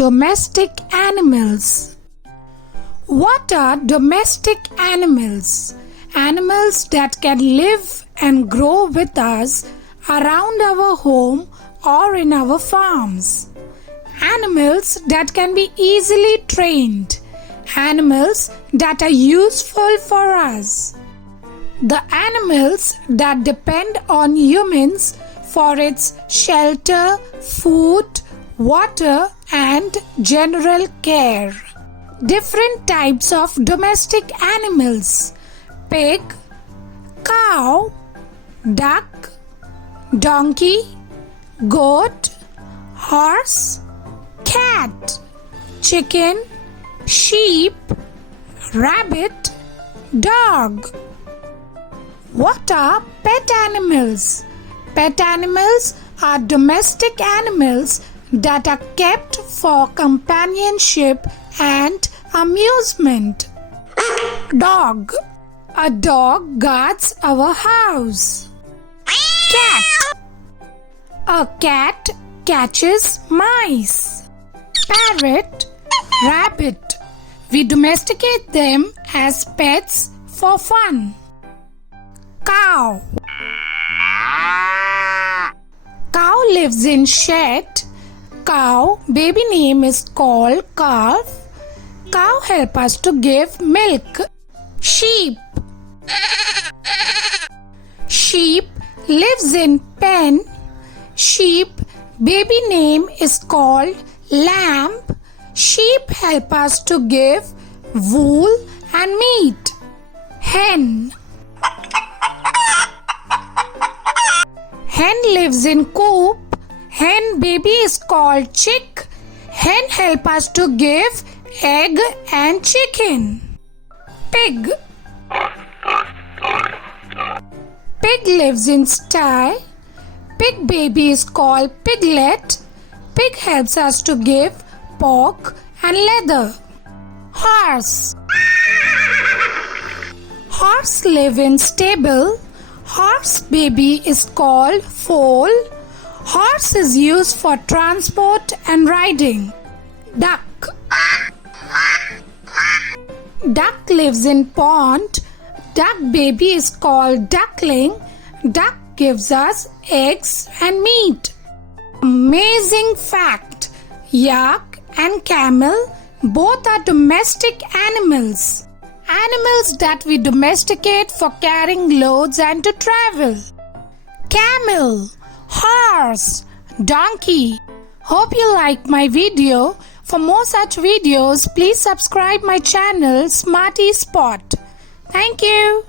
Domestic animals. What are domestic animals? Animals that can live and grow with us around our home or in our farms. Animals that can be easily trained. Animals that are useful for us. The animals that depend on humans for its shelter, food, water, and general care. Different types of domestic animals: pig, cow, duck, donkey, goat, horse, cat, chicken, sheep, rabbit, dog. What are pet animals? Pet animals are domestic animals that are kept for companionship and amusement. Dog. A dog guards our house. Cat. A cat catches mice. Parrot. Rabbit. We domesticate them as pets for fun. Cow. Cow lives in shed. Cow baby name is called calf. Cow help us to give milk. Sheep. Sheep lives in pen. Sheep baby name is called lamb. Sheep help us to give wool and meat. Hen. Hen lives in coop. Hen baby is called chick. Hen help us to give egg and chicken. Pig. Pig lives in sty. Pig baby is called piglet. Pig helps us to give pork and leather. Horse. Horse live in stable. Horse baby is called foal. Horse is used for transport and riding. Duck. Duck lives in pond. Duck baby is called duckling. Duck gives us eggs and meat. Amazing fact: yak and camel both are domestic animals. Animals that we domesticate for carrying loads and to travel. Camel, horse, donkey. Hope you like my video. For more such videos, please subscribe my channel Smarty Spot. Thank you.